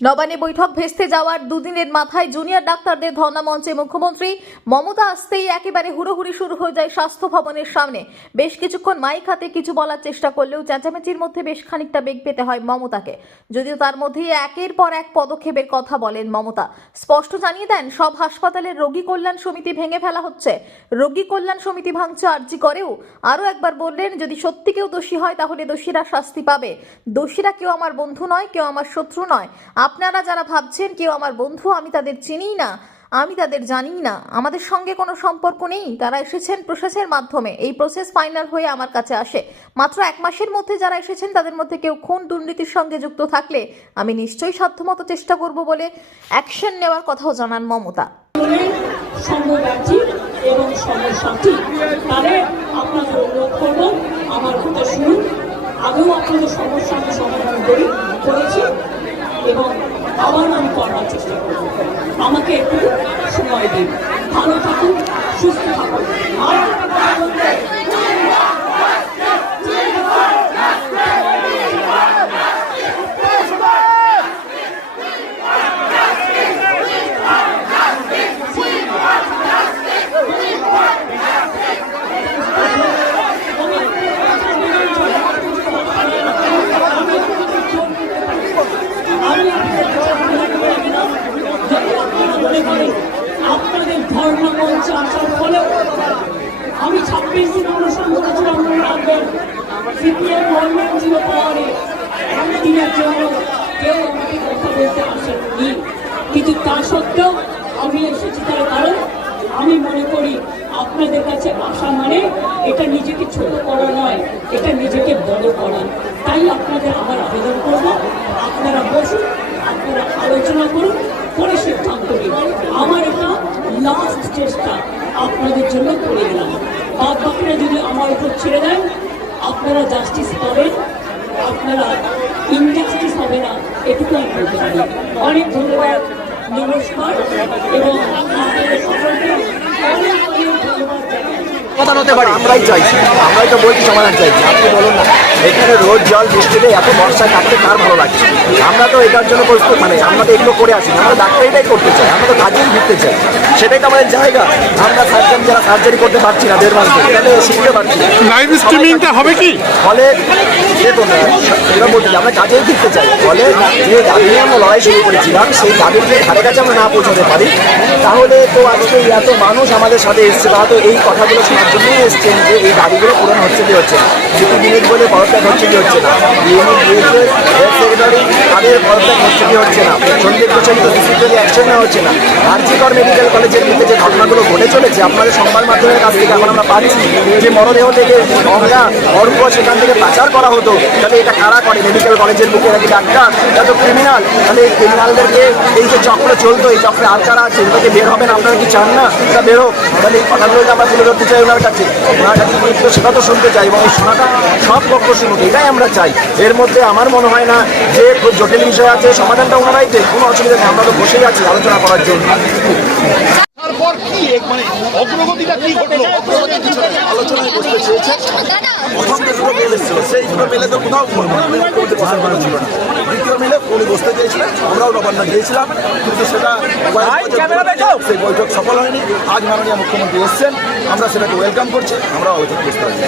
নবান্নে বৈঠক ভেস্তে যাওয়ার দুদিনের মাথায় জুনিয়র ডাক্তারদের ধর্ণা মঞ্চে মুখ্যমন্ত্রী মমতা আসতেই একেবারে হুড়োহুড়ি শুরু হয়ে যায় স্বাস্থ্য ভবনের সামনে। বেশ কিছুক্ষণ মাইক হাতে কিছু বলার চেষ্টা করলেও চেঁচামেচির মধ্যে বেশ খানিকটা বেগ পেতে হয় মমতাকে। যদিও তার মধ্যেই একের পর এক পদক্ষেপের কথা বলেন মমতা। স্পষ্ট জানিয়ে দেন, সব হাসপাতালের রোগী কল্যাণ সমিতি ভেঙে ফেলা হচ্ছে। রোগী কল্যাণ সমিতি ভাঙছে আর্জি করেও আরও একবার বললেন, যদি সত্যি কেউ দোষী হয় তাহলে দোষীরা শাস্তি পাবে। দোষীরা কেউ আমার বন্ধু নয়, কেউ আমার শত্রু নয়। আপনারা যারা ভাবছেন কেউ আমার বন্ধু, আমি তাদের চিনিই না, আমি তাদের জানি না, আমাদের সঙ্গে কোনো সম্পর্ক নেই, তারা এসেছেন প্রসেসের মাধ্যমে। এই প্রসেস ফাইনাল হয়ে আমার কাছে আসে। মাত্র এক মাসের মধ্যে যারা এসেছেন, তাদের মধ্যে কেউ খুন দুর্নীতির সঙ্গে যুক্ত থাকলে আমি নিশ্চয়ই সাধ্যমতো চেষ্টা করব বলে অ্যাকশন নেওয়ার কথাও জানান মমতা। এবং আবার আমি করার চেষ্টা করব আমাকে একটু সময় দিন। ভালো থাকুন সুস্থ থাকুন আর আমি যদি আপনারা মনে করেন আপনাদের ধর্ম মঞ্চে আসার ফলেও আমি ছাব্বিশ দিন অনুষ্ঠান করেছিলাম মনে ছিল পাওয়ারে। একদিনের জন্য কেউ আমাকে কথা বলতে আসেনি কিন্তু তা সত্ত্বেও আমি এসেছি তার কারণ আমি মনে করি আপনাদের কাছে আসা মানে এটা নিজেকে ছোট করা নয়, এটা নিজেকে বড় করা। তাই আপনাদের আমার আবেদন করব। আপনারা বসুন, আপনারা আলোচনা করুন করে সিদ্ধান্ত নিন আমার এটা লাস্ট চেষ্টা আপনাদের জন্য করে গেলাম। বাদ বাকিরা যদি আমার উপর ছেড়ে দেন, আপনারা জাস্টিস পাবেন, আপনারা ইনজাস্টিস হবে না, এটুকু আমি বলতে পারি। অনেক ধন্যবাদ, নমস্কার, এবং আপনাদের সকলকে আমরাই চাইছি, আমরাই তো বলছি সমাধান চাইছি, আপনি বলুন না, এখানে রোজ জল বৃষ্টিতে এত বর্ষা কাটতে কার ভালো লাগে? আমরা তো এটার জন্য মানে আমরা তো এগুলো করে আসি। আমরা ডাক্তারিটাই করতে চাই, আমরা তো কাজেই ভিড়তে চাই। সেটাই তো আমাদের জায়গা। আমরা সার্জন যারা সার্জারি করতে পারছি না দেড় মাস ধরে তাহলে শিখতে পারছি। লাইভ স্ট্রিমিংটা হবে কি? ফলে এবার বলছি আমরা কাজেই ফিরতে চাই। ফলে যে দাবি নিয়ে আমরা লড়াই শুরু করেছিলাম সেই দাবির যে ধারে কাছে আমরা না পৌঁছাতে পারি তাহলে তো আজকে এত মানুষ আমাদের সাথে এসছে তারা তো এই কথাগুলো শোনার জন্যই এসছেন যে এই দাবিগুলো পূরণ হচ্ছে কি হচ্ছে না। দুটো মিনিট বলে পদত্যাগ হচ্ছে কি হচ্ছে না। ইউনিট সেক্রেটারি তাদের পদত্যাগ হচ্ছে কি হচ্ছে না, সন্দীপ প্রচারিত ডিসিপ্লিনারি অ্যাকশন নেওয়া হচ্ছে না, আরজিকর মেডিকেল কলেজের মধ্যে যে ঘটনাগুলো ঘটে চলেছে, আপনাদের সংবাদ মাধ্যমের কাছ থেকে এখন আমরা পাচ্ছি যে মরদেহ থেকে গঙ্গা অর্ঘ সেখান থেকে পাচার করা হতো। তাহলে এটা কারা করে? মেডিকেল কলেজের বুকে নাকি ডাক্তার এত ক্রিমিনাল তাহলে এই ক্রিমিনালদেরকে এই যে চক্র চলতো, এই চক্রে আর কারা আছে? এগুলোকে বের হবেন? আপনারা কি চান না? এটা বের তাহলে এই কথাগুলো আমরা তুলে ধরতে চাই ওনার কাছে। ওনার কাছে তো সেটা তো শুনতে চাই এবং এই শোনাটা সব পক্ষ শুনুক এটাই আমরা চাই। এর মধ্যে আমার মনে হয় না যে খুব জটিল বিষয় আছে সমাধানটা ওনারাই দেয় কোনো অসুবিধা নেই আমরা তো বসেই আছি আলোচনা করার জন্য। তারপর কি মানে অগ্রগতিটা কি ঘটলো? আলোচনায় বসতে চেয়েছে। প্রথম যে দুটো মেল এসেছিল সেই দুটো মেলে তো কোথাও মুখ্যমন্ত্রী বসার কথা ছিল না দ্বিতীয় মেলে উনি বসতে চেয়েছিলেন আমরাও নবান্ন গিয়েছিলাম কিন্তু সেটা সেই বৈঠক সফল হয়নি। আজ মাননীয় মুখ্যমন্ত্রী এসছেন আমরা সেটাকে ওয়েলকাম করছি আমরা আলোচনা বুঝতে পারছি